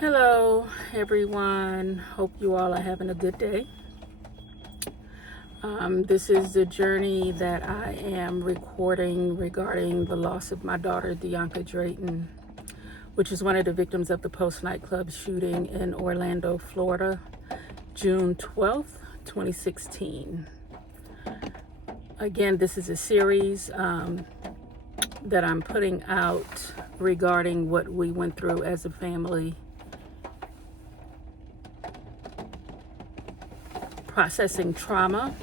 Hello, everyone. Hope you all are having a good day. This is the journey that I am recording regarding the loss of my daughter, Deonka Drayton, which is one of the victims of the Post nightclub shooting in Orlando, Florida, June 12th, 2016. Again, this is a series that I'm putting out regarding what we went through as a family, processing trauma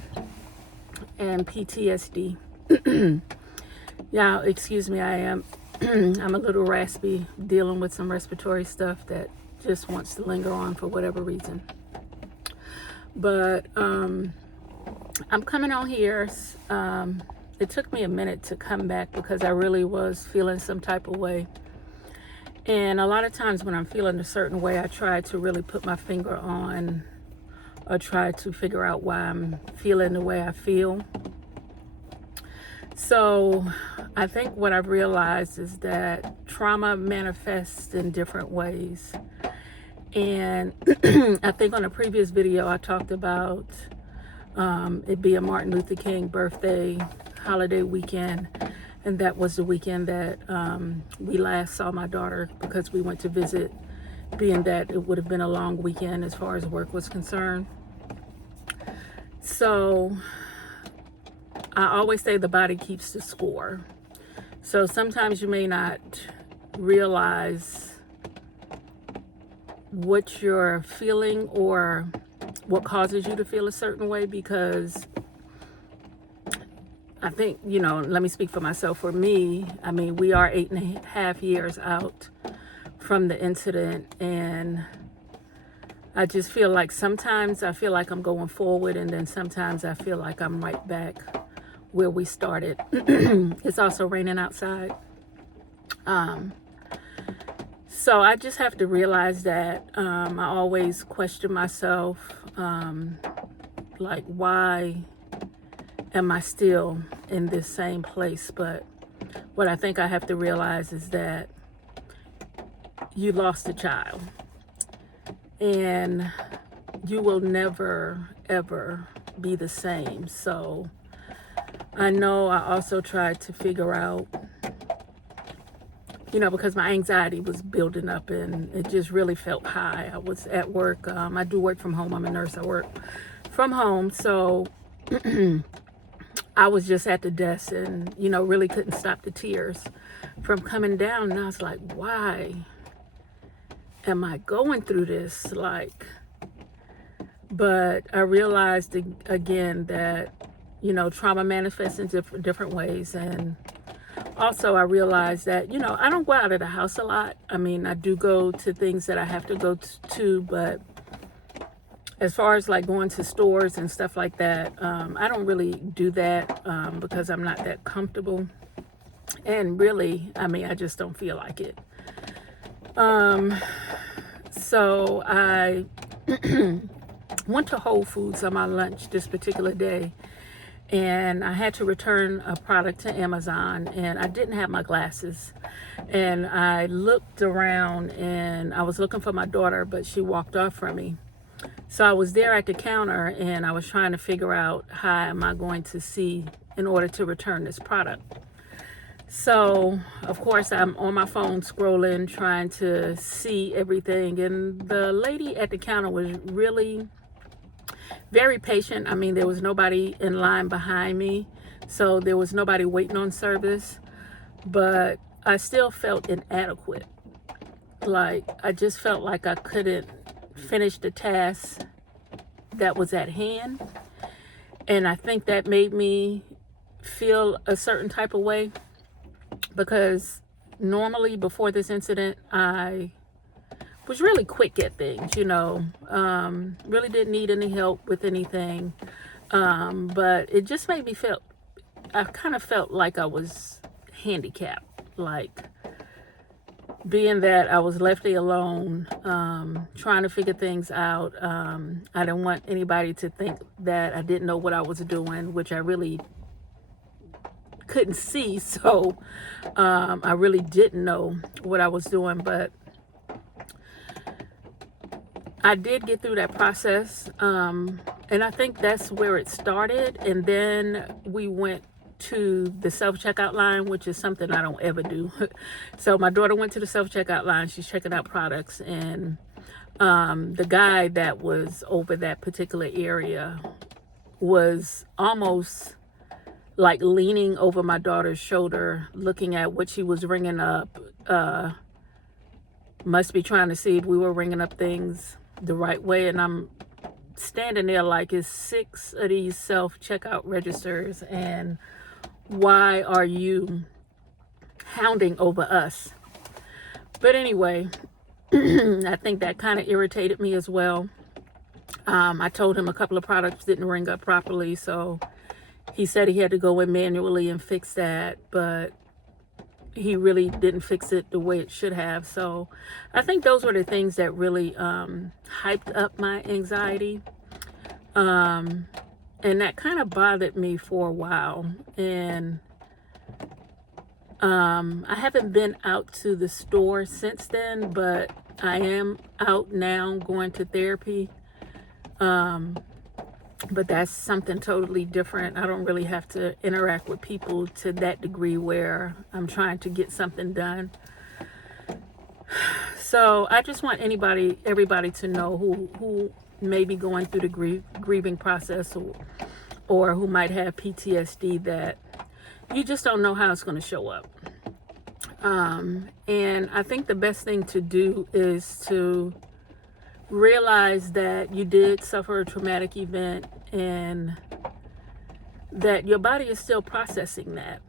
and PTSD. Yeah, excuse me, I'm a little raspy, dealing with some respiratory stuff that just wants to linger on for whatever reason. But I'm coming on here. It took me a minute to come back because I really was feeling some type of way. And a lot of times when I'm feeling a certain way, I try to really put my finger on or try to figure out why I'm feeling the way I feel. So I think what I've realized is that trauma manifests in different ways. And I think on a previous video, I talked about it being Martin Luther King birthday holiday weekend. And that was the weekend that we last saw my daughter because we went to visit, being that it would have been a long weekend as far as work was concerned. So I always say the body keeps the score. So sometimes you may not realize what you're feeling or what causes you to feel a certain way, because I think, let me speak for myself. For me, we are 8.5 years out from the incident, and I just feel like sometimes I feel like I'm going forward, and then sometimes I feel like I'm right back where we started. It's also raining outside. So I just have to realize that I always question myself, like, why am I still in this same place? But what I think I have to realize is that you lost a child. And you will never, ever be the same. So I know I also tried to figure out, because my anxiety was building up and it just really felt high. I was at work. I do work from home. I'm a nurse. I work from home. So I was just at the desk and, really couldn't stop the tears from coming down. And I was like, why am I going through this? But I realized again that, trauma manifests in different ways. And also I realized that, I don't go out of the house a lot. I do go to things that I have to go to, but as far as like going to stores and stuff like that, I don't really do that because I'm not that comfortable. And really, I just don't feel like it. So I went to Whole Foods on my lunch this particular day, and I had to return a product to Amazon, and I didn't have my glasses. And I looked around and I was looking for my daughter, but she walked off from me. So I was there at the counter and I was trying to figure out how am I going to see in order to return this product. So, of course, I'm on my phone scrolling, trying to see everything. And the lady at the counter was really very patient. There was nobody in line behind me, so there was nobody waiting on service. But I still felt inadequate. Like, I just felt like I couldn't finish the task that was at hand. And I think that made me feel a certain type of way. Because normally before this incident, I was really quick at things, really didn't need any help with anything. But it just made me feel, I kind of felt like I was handicapped, like being that I was left alone, trying to figure things out. I didn't want anybody to think that I didn't know what I was doing, which I really couldn't see. So I really didn't know what I was doing. But I did get through that process, and I think that's where it started. And then we went to the self-checkout line, which is something I don't ever do. So my daughter went to the self-checkout line. She's checking out products, and the guy that was over that particular area was almost like leaning over my daughter's shoulder, looking at what she was ringing up. Must be trying to see if we were ringing up things the right way. And I'm standing there like, it's 6 of these self-checkout registers, and why are you hounding over us? But anyway, I think that kind of irritated me as well. I told him a couple of products didn't ring up properly, so he said he had to go in manually and fix that, but he really didn't fix it the way it should have. So I think those were the things that really hyped up my anxiety. And that kind of bothered me for a while. And I haven't been out to the store since then, but I am out now going to therapy. But that's something totally different. I don't really have to interact with people to that degree where I'm trying to get something done. So I just want everybody to know who may be going through the grieving process, or who might have PTSD, that you just don't know how it's going to show up. And I think the best thing to do is to realize that you did suffer a traumatic event, and that your body is still processing that.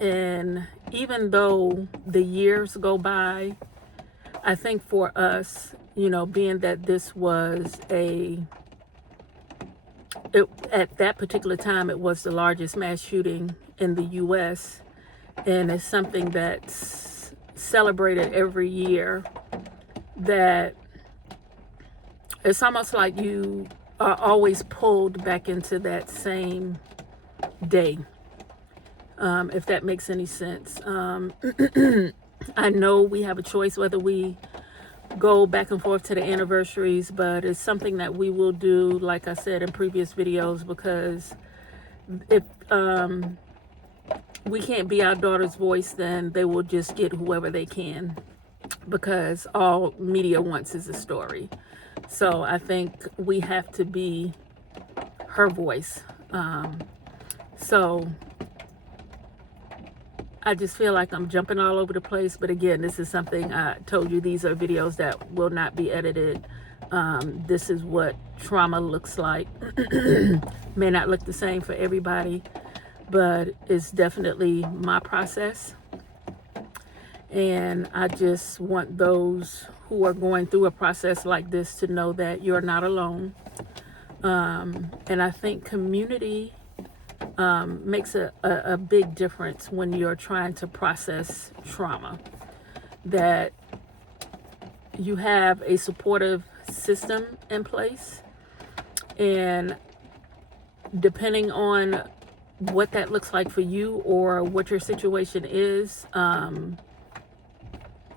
And even though the years go by, I think for us, being that this was at that particular time, it was the largest mass shooting in the U.S., and it's something that's celebrated every year, that it's almost like you are always pulled back into that same day, if that makes any sense. I know we have a choice whether we go back and forth to the anniversaries, but it's something that we will do, like I said in previous videos, because if we can't be our daughter's voice, then they will just get whoever they can, because all media wants is a story. So I think we have to be her voice. So I just feel like I'm jumping all over the place. But again, this is something I told you, these are videos that will not be edited. This is what trauma looks like. May not look the same for everybody, but it's definitely my process. And I just want those who are going through a process like this to know that you're not alone. And I think community makes a big difference when you're trying to process trauma. That you have a supportive system in place, and depending on what that looks like for you or what your situation is,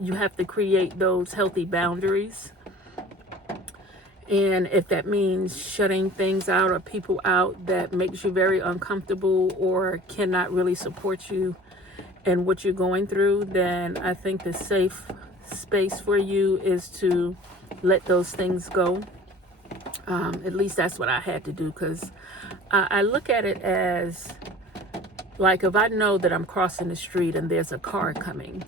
you have to create those healthy boundaries. And if that means shutting things out or people out that makes you very uncomfortable or cannot really support you in what you're going through, then I think the safe space for you is to let those things go. At least that's what I had to do, because I look at it as, like, if I know that I'm crossing the street and there's a car coming,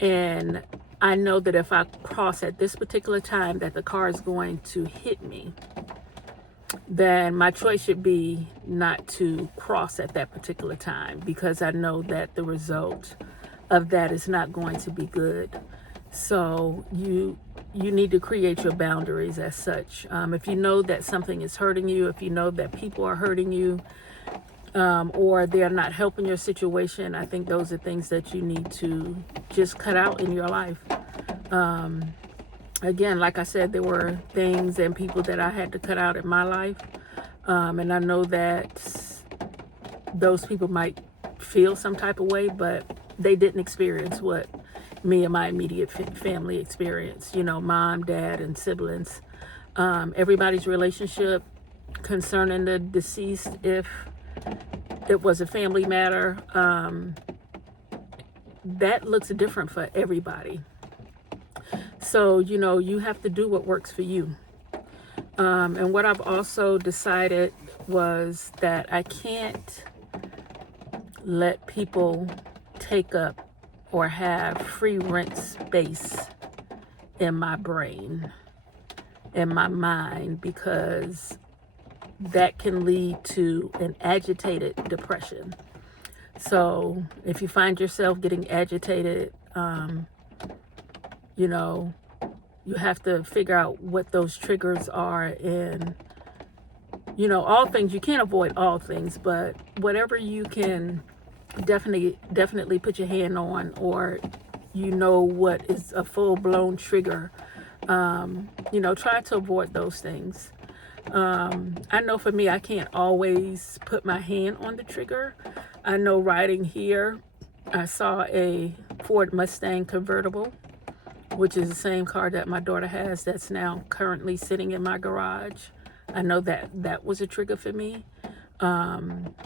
and I know that if I cross at this particular time that the car is going to hit me, then my choice should be not to cross at that particular time, because I know that the result of that is not going to be good. So you need to create your boundaries as such. If you know that something is hurting you, if you know that people are hurting you, or they're not helping your situation, I think those are things that you need to just cut out in your life. Again, like I said, there were things and people that I had to cut out in my life. And I know that those people might feel some type of way, but they didn't experience what me and my immediate family experience, you know, mom, dad, and siblings. Everybody's relationship concerning the deceased, if it was a family matter, that looks different for everybody. So, you know, you have to do what works for you. And what I've also decided was that I can't let people take up or have free rent space in my brain, in my mind, because that can lead to an agitated depression. So if you find yourself getting agitated, you know, you have to figure out what those triggers are. And, you know, all things, you can't avoid all things, but whatever you can definitely put your hand on, or, you know, what is a full-blown trigger, you know, try to avoid those things. I know for me, I can't always put my hand on the trigger. I know riding here, I saw a Ford Mustang convertible, which is the same car that my daughter has that's now currently sitting in my garage. I know that that was a trigger for me.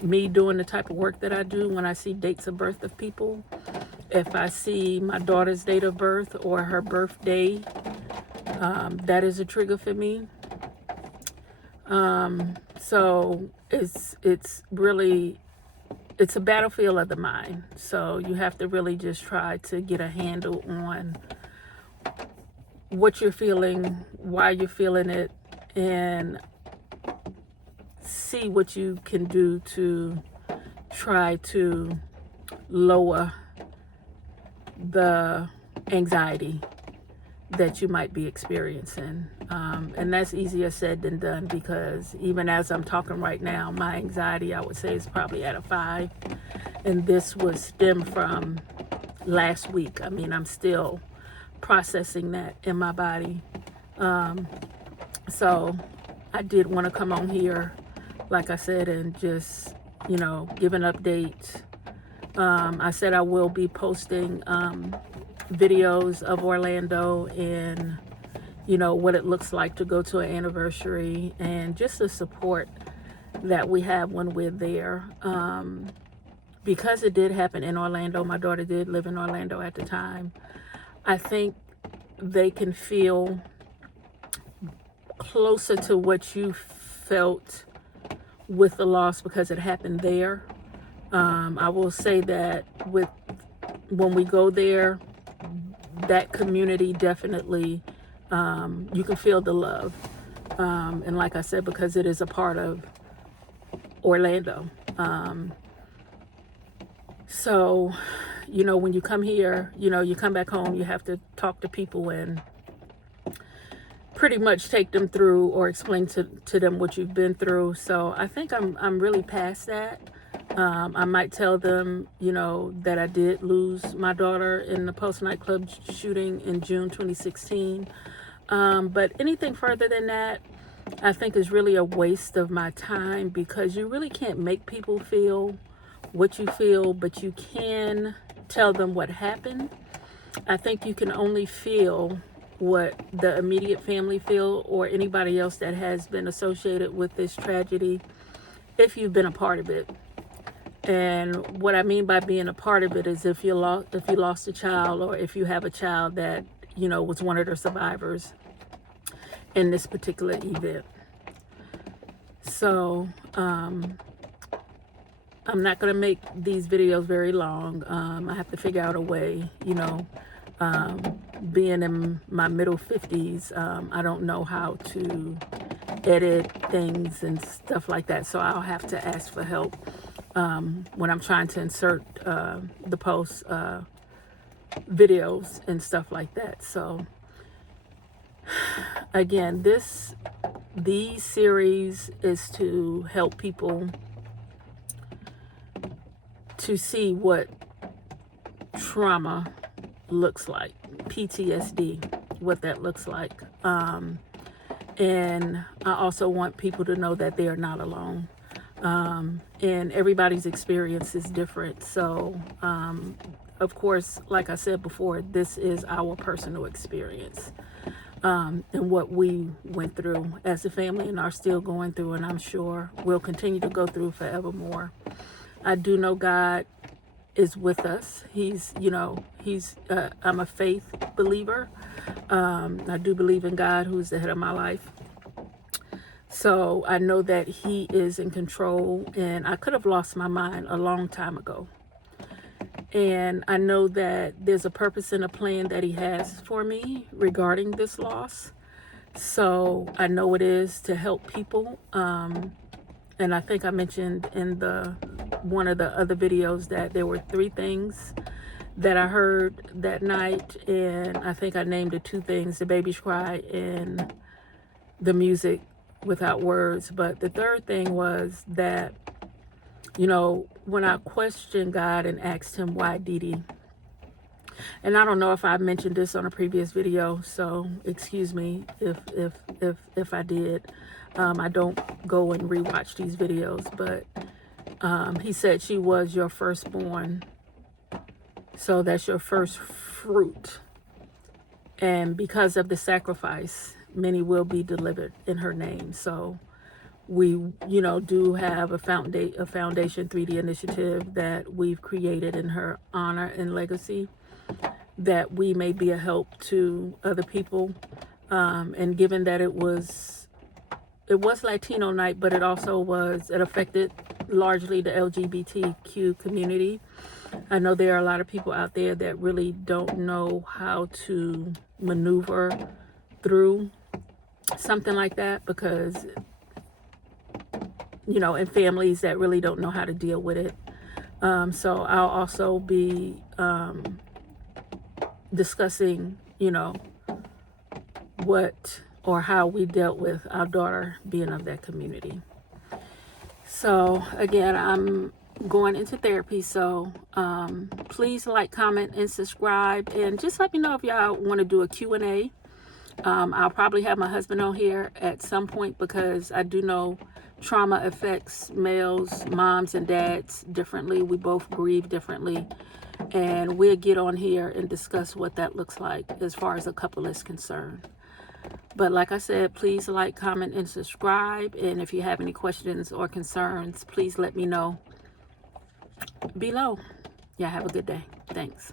Me doing the type of work that I do, when I see dates of birth of people, if I see my daughter's date of birth or her birthday, that is a trigger for me. So it's really, it's a battlefield of the mind. So you have to really just try to get a handle on what you're feeling, why you're feeling it, and see what you can do to try to lower the anxiety that you might be experiencing. And that's easier said than done, because even as I'm talking right now, my anxiety, I would say, is probably at a 5. And this would stem from last week. I mean, I'm still processing that in my body. So I did want to come on here, like I said, and just, you know, give an update. I said I will be posting videos of Orlando and, you know, what it looks like to go to an anniversary, and just the support that we have when we're there. Because it did happen in Orlando, my daughter did live in Orlando at the time, I think they can feel closer to what you felt with the loss, because it happened there. I will say that when we go there, that community definitely, you can feel the love. And like I said, because it is a part of Orlando. So, you know, when you come here, you know, you come back home, you have to talk to people and pretty much take them through or explain to them what you've been through. So I think I'm really past that. I might tell them, you know, that I did lose my daughter in the Post nightclub shooting in June 2016. But anything further than that, I think is really a waste of my time, because you really can't make people feel what you feel, but you can tell them what happened. I think you can only feel what the immediate family feel, or anybody else that has been associated with this tragedy, if you've been a part of it. And what I mean by being a part of it is if you lost a child, or if you have a child that, you know, was one of the survivors in this particular event. So I'm not going to make these videos very long. I have to figure out a way, you know, being in my middle 50s, I don't know how to edit things and stuff like that. So I'll have to ask for help when I'm trying to insert the post videos and stuff like that. So again, these series is to help people to see what trauma looks like, PTSD, what that looks like. And I also want people to know that they are not alone. And everybody's experience is different. So of course, like I said before, this is our personal experience, and what we went through as a family and are still going through, and I'm sure we'll continue to go through forevermore. I do know God is with us. I'm a faith believer. I do believe in God, who's the head of my life. So I know that he is in control, and I could have lost my mind a long time ago. And I know that there's a purpose and a plan that he has for me regarding this loss. So I know it is to help people. And I think I mentioned in one of the other videos that there were 3 things that I heard that night. And I think I named it 2 things: the baby's cry and the music without words. But the 3rd thing was that, when I questioned God and asked him, why Dee Dee? And I don't know if I mentioned this on a previous video, so excuse me if I did. I don't go and rewatch these videos, but he said she was your firstborn, so that's your first fruit. And because of the sacrifice, many will be delivered in her name. So we, do have a Foundation 3D initiative that we've created in her honor and legacy, that we may be a help to other people. And given that it was Latino night, but it affected largely the LGBTQ community. I know there are a lot of people out there that really don't know how to maneuver through something like that, because, in families that really don't know how to deal with it. So I'll also be discussing, what or how we dealt with our daughter being of that community. So again, I'm going into therapy, so please like, comment, and subscribe, and just let me know if y'all want to do a Q&A. I'll probably have my husband on here at some point, because I do know trauma affects males, moms, and dads differently. We both grieve differently, and we'll get on here and discuss what that looks like as far as a couple is concerned. But like I said, please like, comment, and subscribe. And if you have any questions or concerns, please let me know below. Yeah, have a good day. Thanks.